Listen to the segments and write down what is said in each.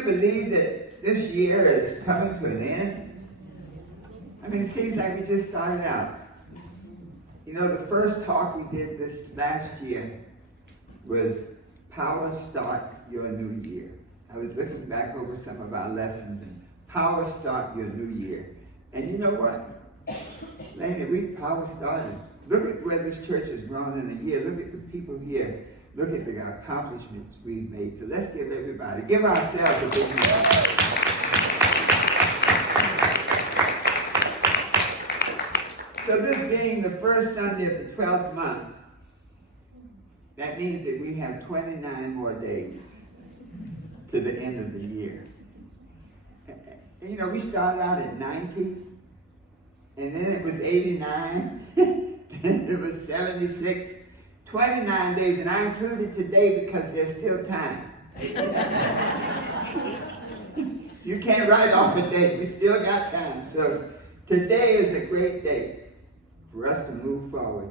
you believe that this year is coming to an end? I mean, it seems like we just started out. You know, the first talk we did this last year was Power Start Your New Year. I was looking back over some of our lessons and Power Start Your New Year. And you know what? Laney, we power started. Look at where this church has grown in a year. Look at the people here. Look at the accomplishments we've made. So let's give ourselves a big hand. So this being the first Sunday of the 12th month, that means that we have 29 more days to the end of the year. And, you know, we started out at 90, and then it was 89, then it was 76, 29 days, and I included today because there's still time. So you can't write off a date, we still got time. So today is a great day for us to move forward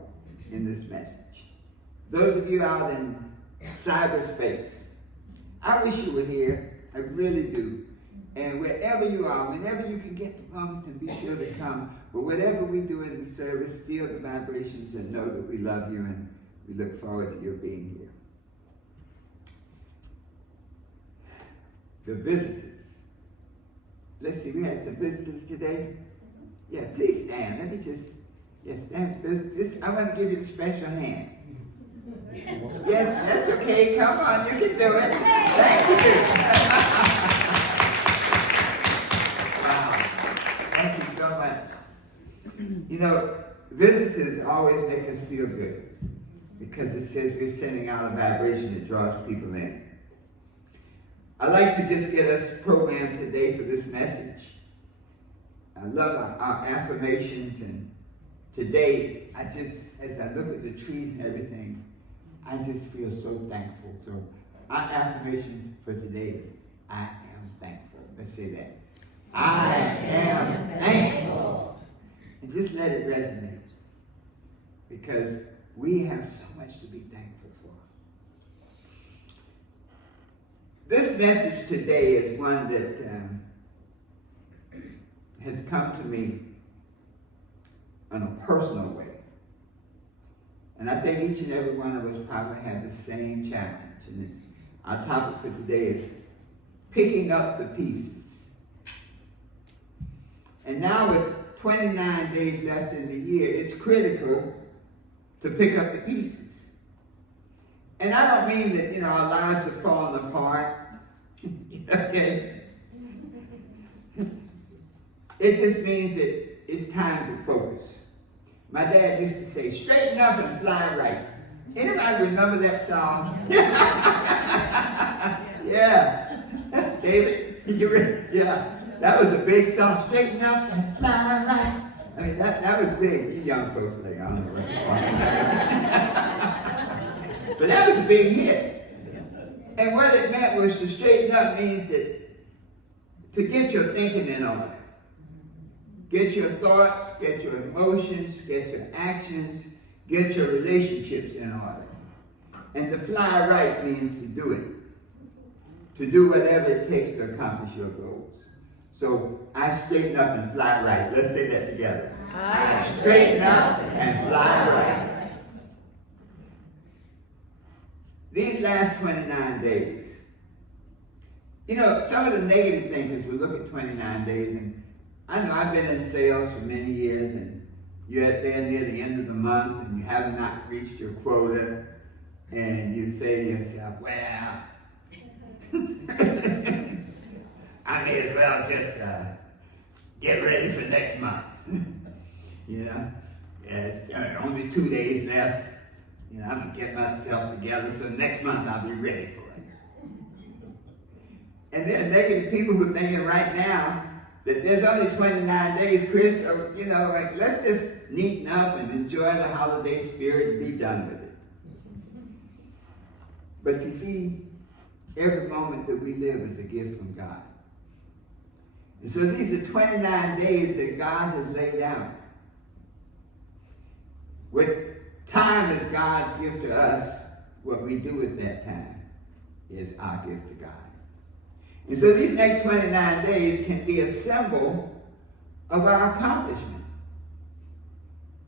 in this message. Those of you out in cyberspace, I wish you were here, I really do. And wherever you are, whenever you can get to Wilmington, be sure to come. But whatever we do in the service, feel the vibrations and know that we love you and we look forward to your being here. The visitors. Let's see, we had some visitors today. Yeah, please stand. Let me just, yes, stand. I want to give you the special hand. Yes, that's okay. Come on, you can do it. Thank you. Wow. Thank you so much. You know, visitors always make us feel good because it says we're sending out a vibration that draws people in. I'd like to just get us programmed today for this message. I love our affirmations, and today, as I look at the trees and everything, I just feel so thankful. So our affirmation for today is, I am thankful. Let's say that. I am thankful. And just let it resonate. Because we have so much to be thankful for. This message today is one that has come to me in a personal way. And I think each and every one of us probably have the same challenge. And our topic for today is picking up the pieces. And now with 29 days left in the year, it's critical to pick up the pieces. And I don't mean that, you know, our lives have fallen apart. Okay? It just means that it's time to focus. My dad used to say, straighten up and fly right. Anybody remember that song? Yeah. David, yeah. That was a big song. Straighten up and fly right. I mean, that was big. You young folks, like, I don't know what you're talking about. But that was a big hit. And what it meant was to straighten up means that to get your thinking in order. Get your thoughts, get your emotions, get your actions, get your relationships in order. And to fly right means to do it. To do whatever it takes to accomplish your goals. So I straighten up and fly right. Let's say that together. I straighten up and fly right. These last 29 days, you know, some of the negative thinkers will look at 29 days, and I know I've been in sales for many years, and you're there near the end of the month and you have not reached your quota, and you say to yourself, well, I may as well just get ready for next month. You know, only 2 days left. You know, I'm going to get myself together, so next month I'll be ready for it. And there are negative people who are thinking right now that there's only 29 days, Chris, so, you know, like, let's just neaten up and enjoy the holiday spirit and be done with it. But you see, every moment that we live is a gift from God. And so these are 29 days that God has laid out. What time is God's gift to us, what we do with that time is our gift to God. And so these next 29 days can be a symbol of our accomplishment.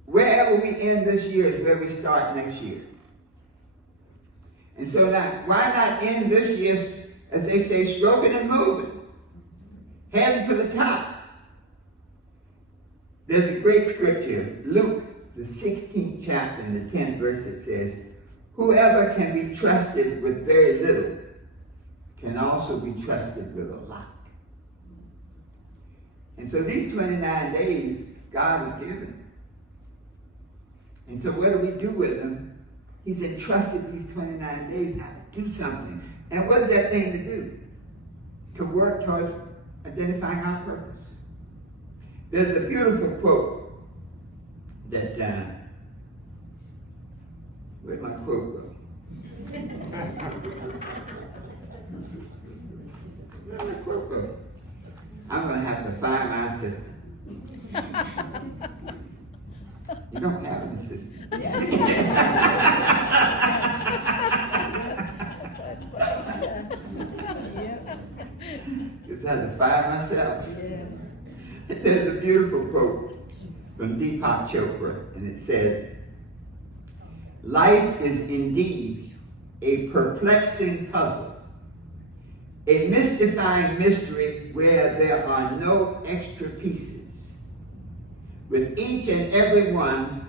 Wherever we end this year is where we start next year. And so now, why not end this year, as they say, stroking and moving, heading for the top? There's a great scripture, Luke, the 16th chapter and the 10th verse, that says, whoever can be trusted with very little can also be trusted with a lot. And so these 29 days, God has given. And so what do we do with them? He's entrusted these 29 days now to do something. And what is that thing to do? To work towards identifying our purpose. There's a beautiful quote that, where'd my quote go? Where'd my quote go? I'm going to have to find my assistant. You don't have an assistant. Because I had to find myself. There's a beautiful quote from Deepak Chopra, and it said, life is indeed a perplexing puzzle, a mystifying mystery where there are no extra pieces, with each and every one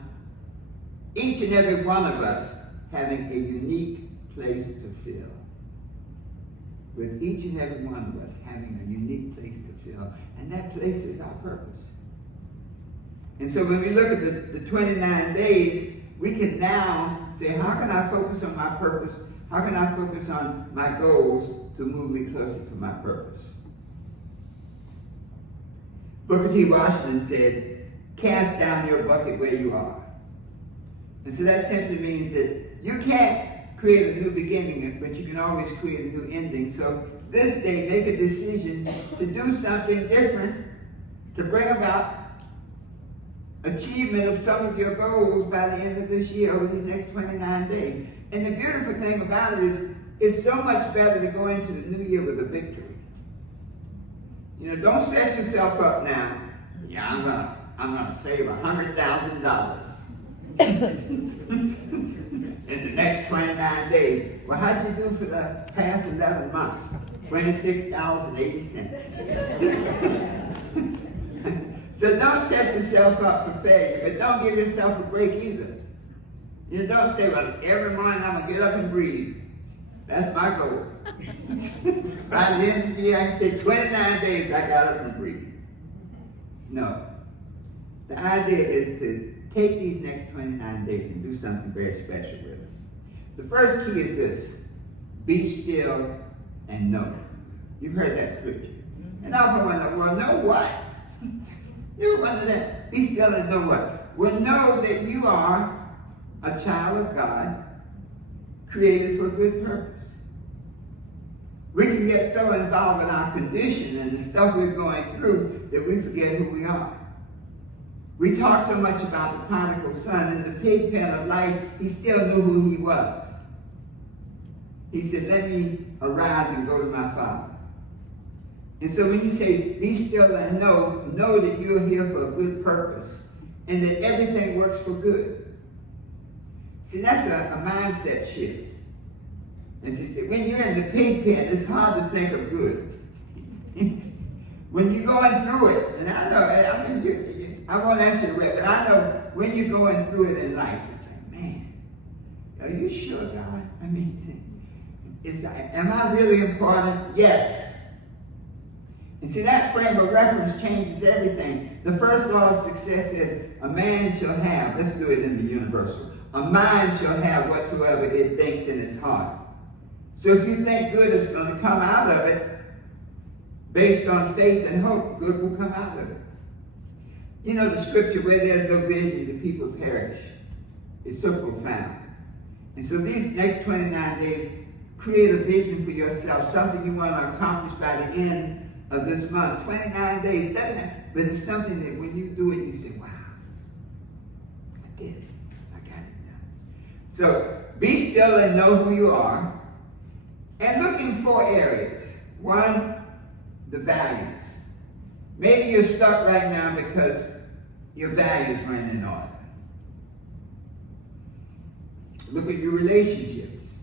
of us having a unique place to fill. With each and every one of us having a unique place to fill. And that place is our purpose. And so when we look at the 29 days, we can now say, how can I focus on my purpose? How can I focus on my goals to move me closer to my purpose? Booker T. Washington said, cast down your bucket where you are. And so that simply means that you can't create a new beginning, but you can always create a new ending. So this day, make a decision to do something different, to bring about achievement of some of your goals by the end of this year, over these next 29 days. And the beautiful thing about it is, it's so much better to go into the new year with a victory. You know, don't set yourself up now. Yeah, I'm gonna save $100,000 in the next 29 days. Well, how'd you do for the past 11 months? $26.80. So don't set yourself up for failure, but don't give yourself a break either. You know, don't say, well, every morning I'm gonna get up and breathe. That's my goal. By the end of the year, I can say 29 days I got up and breathed. No. The idea is to take these next 29 days and do something very special with them. The first key is this: be still and know. You've heard that scripture. And often wonder, well, know what? You ever wonder that? Be still and know what? Well, know that you are a child of God, created for a good purpose. We can get so involved in our condition and the stuff we're going through that we forget who we are. We talk so much about the prodigal son. In the pig pen of life, he still knew who he was. He said, let me arise and go to my father. And so when you say, be still and know that you're here for a good purpose and that everything works for good. See, that's a mindset shift. And see, when you're in the pig pen, it's hard to think of good. When you're going through it, and I know, I won't answer the rest, but I know when you're going through it in life, it's like, man, are you sure, God? I mean, am I really important? Yes. And see, that frame of reference changes everything. The first law of success is, a man shall have, let's do it in the universal, a mind shall have whatsoever it thinks in its heart. So if you think good is going to come out of it, based on faith and hope, good will come out of it. You know the scripture, where there's no vision, the people perish. It's so profound. And so these next 29 days, create a vision for yourself, something you want to accomplish by the end of this month. 29 days, doesn't it? But it's something that when you do it, you say, wow, I did it. I got it done. So be still and know who you are. And look in 4 areas. 1, the values. Maybe you're stuck right now because your values weren't in order. Look at your relationships.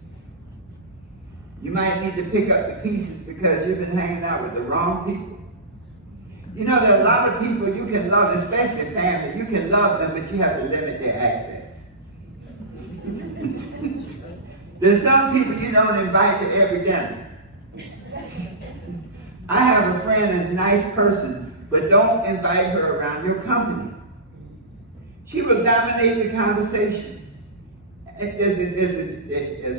You might need to pick up the pieces because you've been hanging out with the wrong people. You know, there are a lot of people you can love, especially family. You can love them, but you have to limit their access. There's some people you don't invite to every dinner. I have a friend, a nice person, but don't invite her around your company. She will dominate the conversation. There's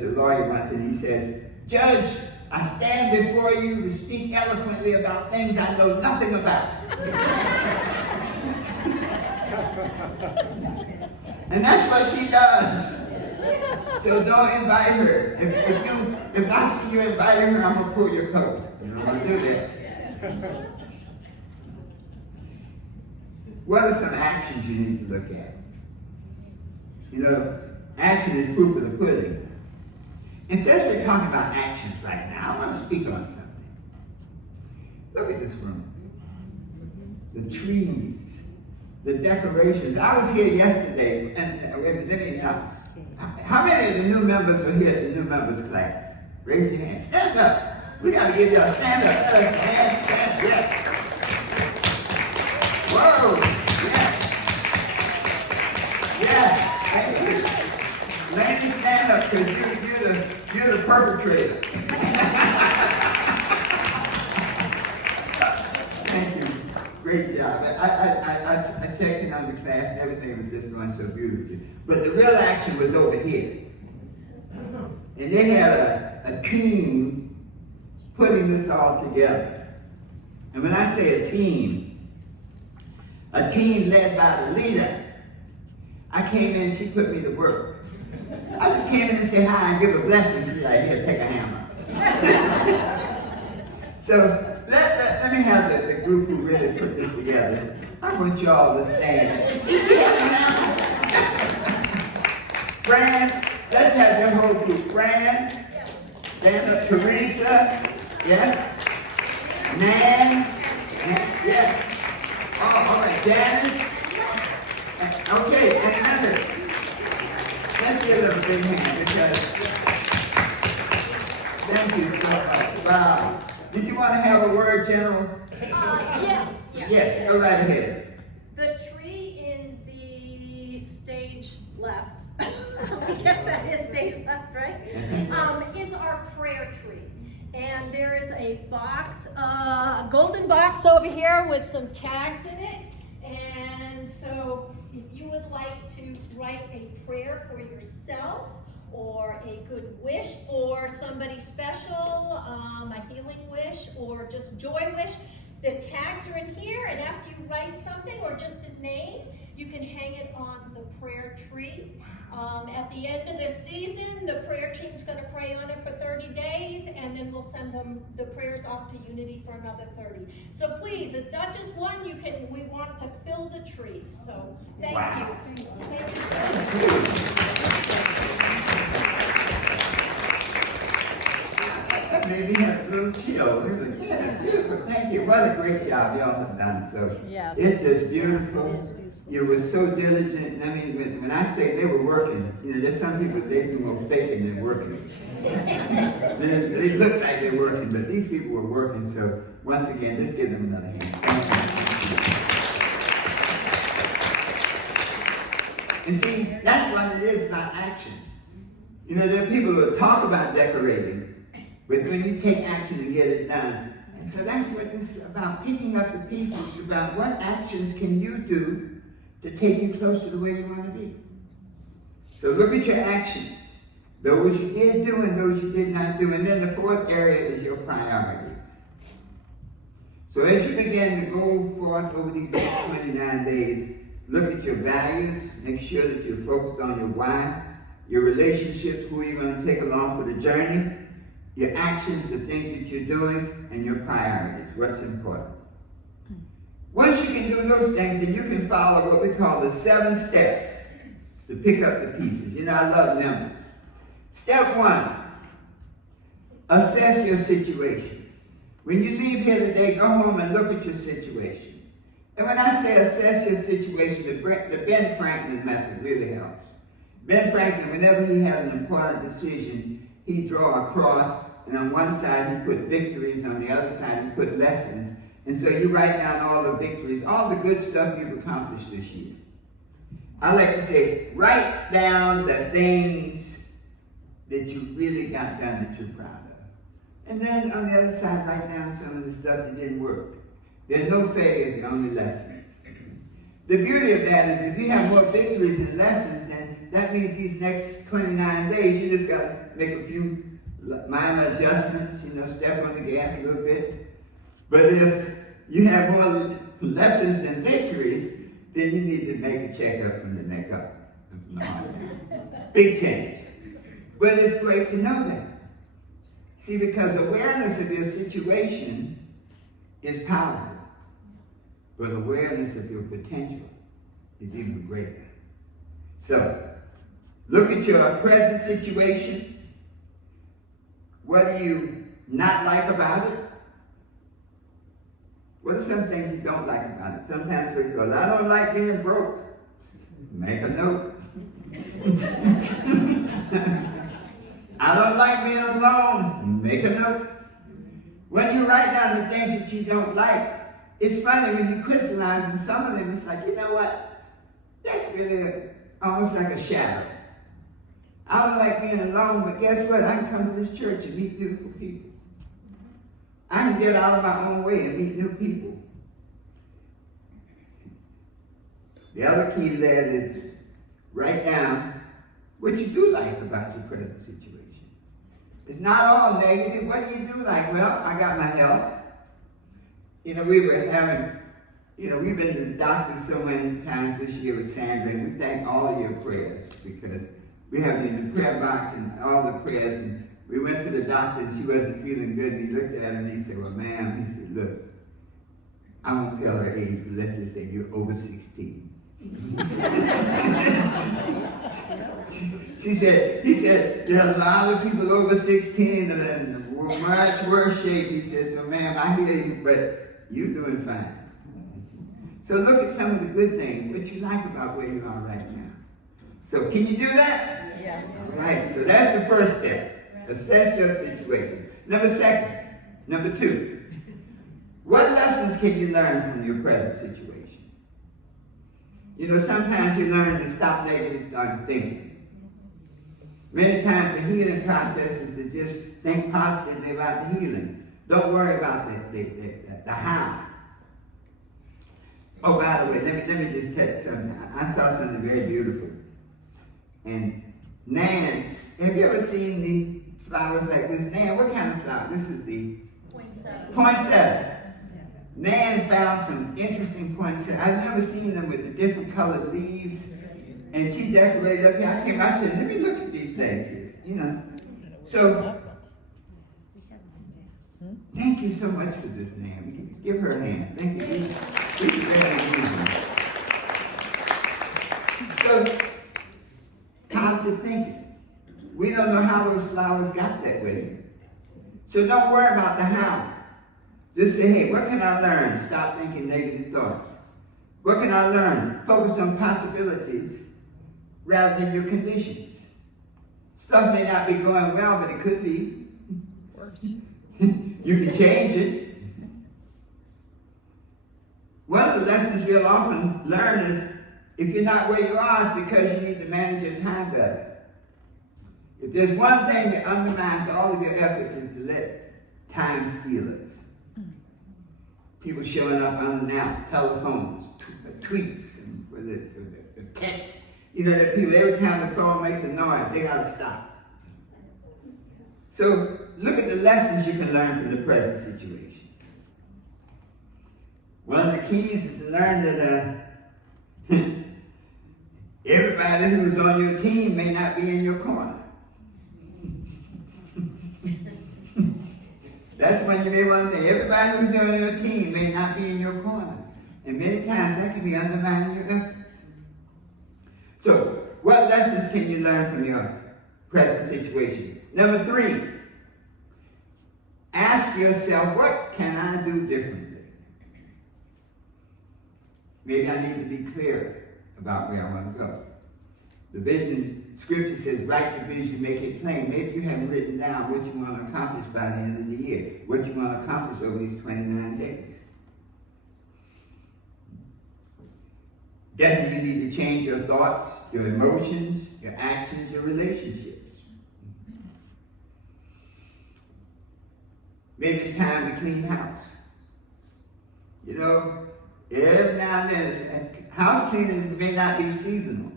a lawyer once, and he says, "Judge, I stand before you to speak eloquently about things I know nothing about." And that's what she does. So don't invite her. If I see you inviting her, I'm going to pull your coat. You don't want to do that. What are some actions you need to look at? You know, action is proof of the pudding. And since we're talking about actions right now, I want to speak on something. Look at this room. The trees, the decorations. I was here yesterday, and how many of the new members were here at the new members class? Raise your hand. Stand up. We got to give y'all stand up. Stand. Yes. Whoa. Yes. Hey. Ladies, stand up, because you're the perpetrator. Thank you. Great job. I checked in on the class and everything was just going so beautifully. But the real action was over here. And they had a team putting this all together. And when I say a team led by the leader, I came in and she put me to work. I just came in and said hi and give a blessing. She's like, "Here, take a hammer." So let me have the group who really put this together. I want you all to stand. See, she has a hammer. Fran, let's have your whole group. Fran, stand up. Teresa, yes. Nan, yes. All right, Janice. Okay, and another. Let's give them a big hand because thank you so much. Wow. Did you want to have a word, General? Yes. Yes, go right ahead. The tree in the stage left, I guess that is stage left, right? Is our prayer tree. And there is a box, a golden box over here with some tags in it. And so if you would like to write a prayer for yourself or a good wish for somebody special, a healing wish or just joy wish, the tags are in here, and after you write something or just a name, you can hang it on the prayer tree. At the end of this season, the prayer team's going to pray on it for 30 days, and then we'll send them the prayers off to Unity for another 30. So please, it's not just one. We want to fill the tree. So thank you. That made me have a little chill. Yeah, beautiful. Thank you. What a great job y'all have done. So yes. It's just beautiful. You were so diligent. I mean, when I say they were working, you know, there's some people they do more faking than working. They look like they're working, but these people were working. So once again, let's give them another hand. And see, that's what it is about action. You know, there are people who talk about decorating, but when you take action and get it done. And so that's what this is about, picking up the pieces, about what actions can you do to take you close to the way you want to be. So look at your actions, those you did do and those you did not do. And then the fourth area is your priorities. So as you begin to go forth over these next 29 days, look at your values, make sure that you're focused on your why, your relationships, who you're going to take along for the journey, your actions, the things that you're doing, and your priorities, what's important. Once you can do those things, then you can follow what we call the 7 steps to pick up the pieces. You know, I love numbers. Step 1, assess your situation. When you leave here today, go home and look at your situation. And when I say assess your situation, the Ben Franklin method really helps. Ben Franklin, whenever he had an important decision, he'd draw a cross, and on one side he put victories, on the other side he put lessons. And so you write down all the victories, all the good stuff you've accomplished this year. I like to say, write down the things that you really got done that you're proud of. And then on the other side, write down some of the stuff that didn't work. There's no failures, there are only lessons. The beauty of that is if you have more victories and lessons, then that means these next 29 days, you just got to make a few minor adjustments, step on the gas a little bit. But if you have more lessons than victories, then you need to make a checkup from the neck up and from the heart down. Big change. But it's great to know that. See, because awareness of your situation is powerful. But awareness of your potential is even greater. So, look at your present situation. What do you not like about it? What are some things you don't like about it? Sometimes we say, well, I don't like being broke. Make a note. I don't like being alone. Make a note. When you write down the things that you don't like, it's funny when you crystallize them, some of them, it's like, you know what? That's really almost like a shadow. I don't like being alone, but guess what? I can come to this church and meet beautiful people. I can get out of my own way and meet new people. The other key to that is write down what you do like about your present situation. It's not all negative. What do you do like? Well, I got my health. We've been to the doctor so many times this year with Sandra, and we thank all of your prayers because we have it in the prayer box and all the prayers. And we went to the doctor and she wasn't feeling good. And he looked at her and he said, well, ma'am, he said, look, I won't tell her age, but let's just say you're over 16. He said, there are a lot of people over 16 that are in much worse shape. He said, so ma'am, I hear you, but you're doing fine. So look at some of the good things, what you like about where you are right now. So can you do that? Yes. All right, so that's the first step. Assess your situation. Number two, what lessons can you learn from your present situation? Sometimes you learn to stop negative thinking. Many times the healing process is to just think positively about the healing. Don't worry about the how. Oh, by the way, let me just tell you something. I saw something very beautiful. And Nan, have you ever seen these flowers like this? Nan, what kind of flower? This is the poinsettia. Nan found some interesting poinsettia. I've never seen them with the different colored leaves. And she decorated up here. I came out and said, let me look at these things here. So, thank you so much for this, Nan. Give her a hand. Thank you. This is very amazing. So, positive thinking. We don't know how those flowers got that way. So don't worry about the how. Just say, hey, what can I learn? Stop thinking negative thoughts. What can I learn? Focus on possibilities rather than your conditions. Stuff may not be going well, but it could be. Worse. You can change it. One of the lessons we'll often learn is if you're not where you are, it's because you need to manage your time better. If there's one thing that undermines all of your efforts is to let time steal us. People showing up unannounced, telephones, tweets, and texts. That people, every time the phone makes a noise, they gotta stop. So look at the lessons you can learn from the present situation. One of the keys is to learn that everybody who's on your team may not be in your corner. That's when you may want to say, everybody who's on your team may not be in your corner. And many times that can be undermining your efforts. So, what lessons can you learn from your present situation? Number 3, Ask yourself, what can I do differently? Maybe I need to be clear about where I want to go. The vision, scripture says, write the vision, make it plain. Maybe you haven't written down what you want to accomplish by the end of the year, what you want to accomplish over these 29 days. Definitely you need to change your thoughts, your emotions, your actions, your relationships. Maybe it's time to clean house. You know, every now and then, house cleaning may not be seasonal.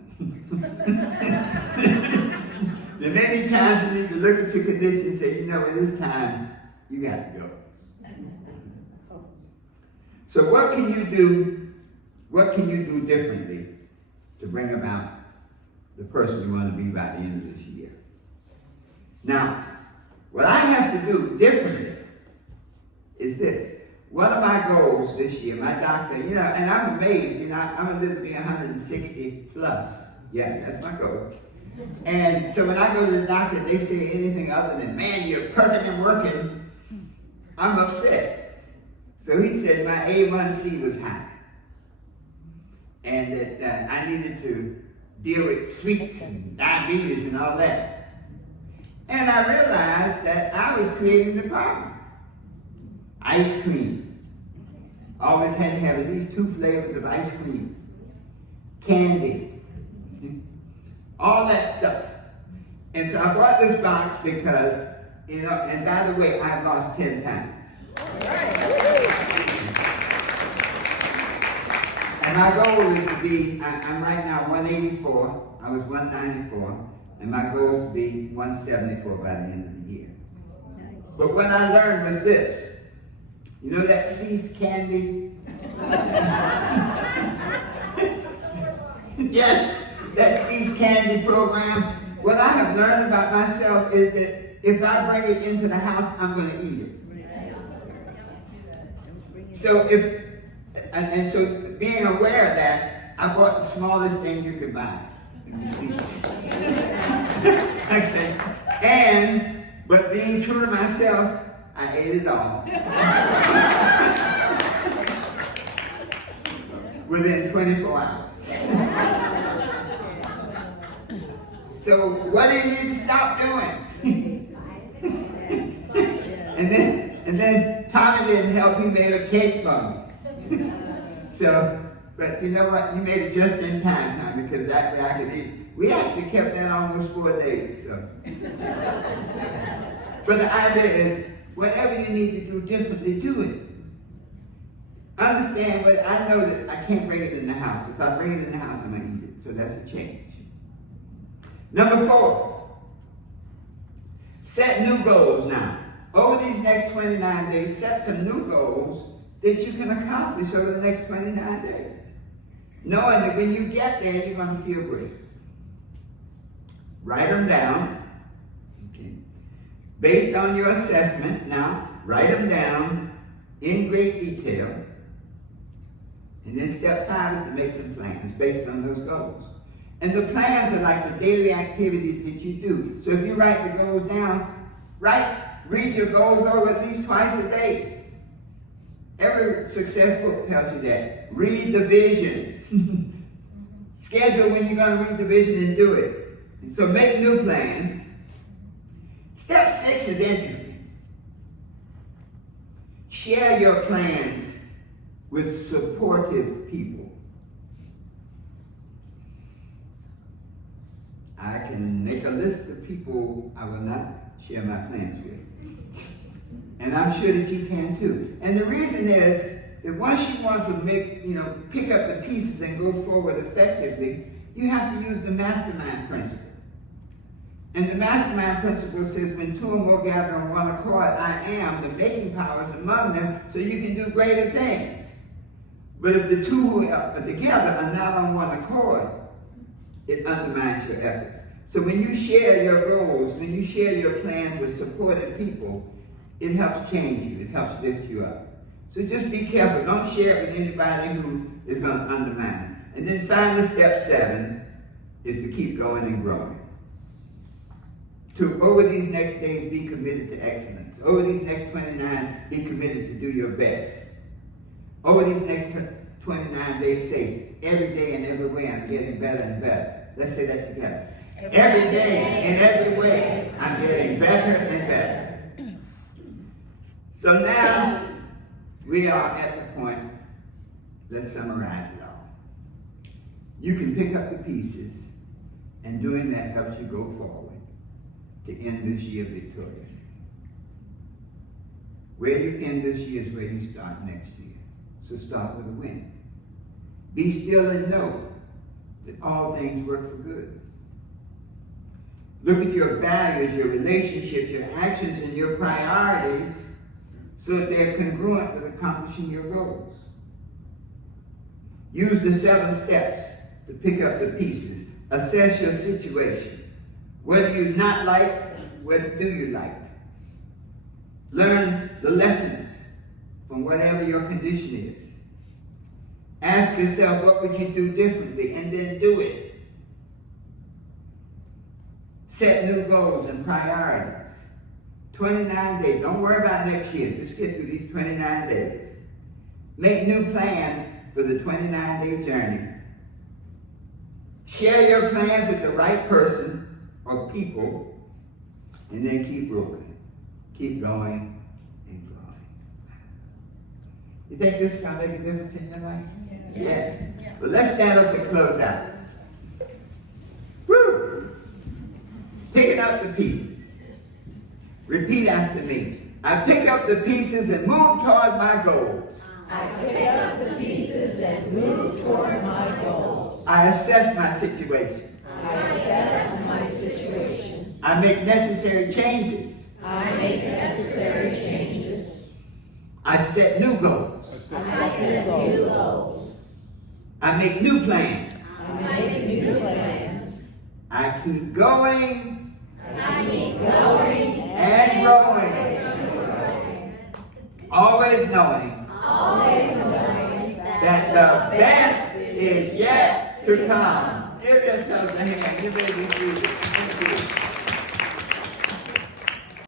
There may be times you need to look at your condition and say, you know, it is time, you got to go. So what can you do? What can you do differently to bring about the person you want to be by the end of this year? Now, what I have to do differently is this. One of my goals this year, my doctor, you know, and I'm amazed, you know, I'm going to live to be 160 plus. Yeah, that's my goal. And so when I go to the doctor and they say anything other than, man, you're perfect and working, I'm upset. So he said my A1C was high. And that I needed to deal with sweets and diabetes and all that. And I realized that I was creating the problem. Ice cream. Always had to have at least 2 flavors of ice cream. Candy. All that stuff. And so I bought this box because, you know, and by the way, I've lost 10 pounds. And my goal is to be, I'm right now 184, I was 194, and my goal is to be 174 by the end of the year. Nice. But what I learned was this. You know that See's candy? Yes, that See's candy program. What I have learned about myself is that if I bring it into the house, I'm going to eat it. So and so being aware of that, I bought the smallest thing you could buy in the See's. Okay. But being true to myself, I ate it all. Within 24 hours. So what do you need to stop doing? and then Tommy didn't help, he made a cake for me. So, but you know what? You made it just in time, Tommy, because that way I could eat. We actually kept that almost 4 days. So. But the idea is, whatever you need to do differently, do it. Understand what I know that I can't bring it in the house. If I bring it in the house, I'm going to eat it. So that's a change. Number 4, set new goals now. Over these next 29 days, set some new goals that you can accomplish over the next 29 days. Knowing that when you get there, you're going to feel great. Write them down. Okay. Based on your assessment, now, write them down in great detail. And then step 5 is to make some plans based on those goals. And the plans are like the daily activities that you do. So if you write the goals down, read your goals over at least twice a day. Every success book tells you that. Read the vision. Schedule when you're going to read the vision and do it. And so make new plans. Step 6 is interesting. Share your plans with supportive people. I can make a list of people I will not share my plans with. And I'm sure that you can too. And the reason is that once you want to pick up the pieces and go forward effectively, you have to use the mastermind principle. And the mastermind principle says when 2 or more gather on one accord, I am, the making powers among them, so you can do greater things. But if the 2 who are together are not on one accord, it undermines your efforts. So when you share your goals, when you share your plans with supportive people, it helps change you. It helps lift you up. So just be careful. Don't share it with anybody who is going to undermine it. And then finally, step 7 is to keep going and growing. to, over these next days, be committed to excellence. Over these next 29, be committed to do your best. Over these next 29 days, say, every day and every way I'm getting better and better. Let's say that together. Every day and every way I'm getting better and better. So now we are at the point, let's summarize it all. You can pick up the pieces, and doing that helps you go forward to end this year victoriously. Where you end this year is where you start next year. So start with a win. Be still and know that all things work for good. Look at your values, your relationships, your actions, and your priorities so that they're congruent with accomplishing your goals. Use the 7 steps to pick up the pieces. Assess your situation. What do you not like? What do you like? Learn the lessons from whatever your condition is. Ask yourself, what would you do differently? And then do it. Set new goals and priorities. 29 days. Don't worry about next year. Just get through these 29 days. Make new plans for the 29-day journey. Share your plans with the right person or people, and then keep rolling. Keep going and growing. You think this is going to make a difference in your life? Yes. Well, let's stand up to close out. Woo! Picking up the pieces. Repeat after me. I pick up the pieces and move toward my goals. I pick up the pieces and move toward my goals. I assess my situation. I assess my situation. I make necessary changes. I make necessary changes. I set new goals. I set new goals. I make new plans. I make new plans. I keep going I keep going and growing. Always knowing always knowing that the best is yet to come. Give yourselves a hand. Give baby Jesus. Thank you.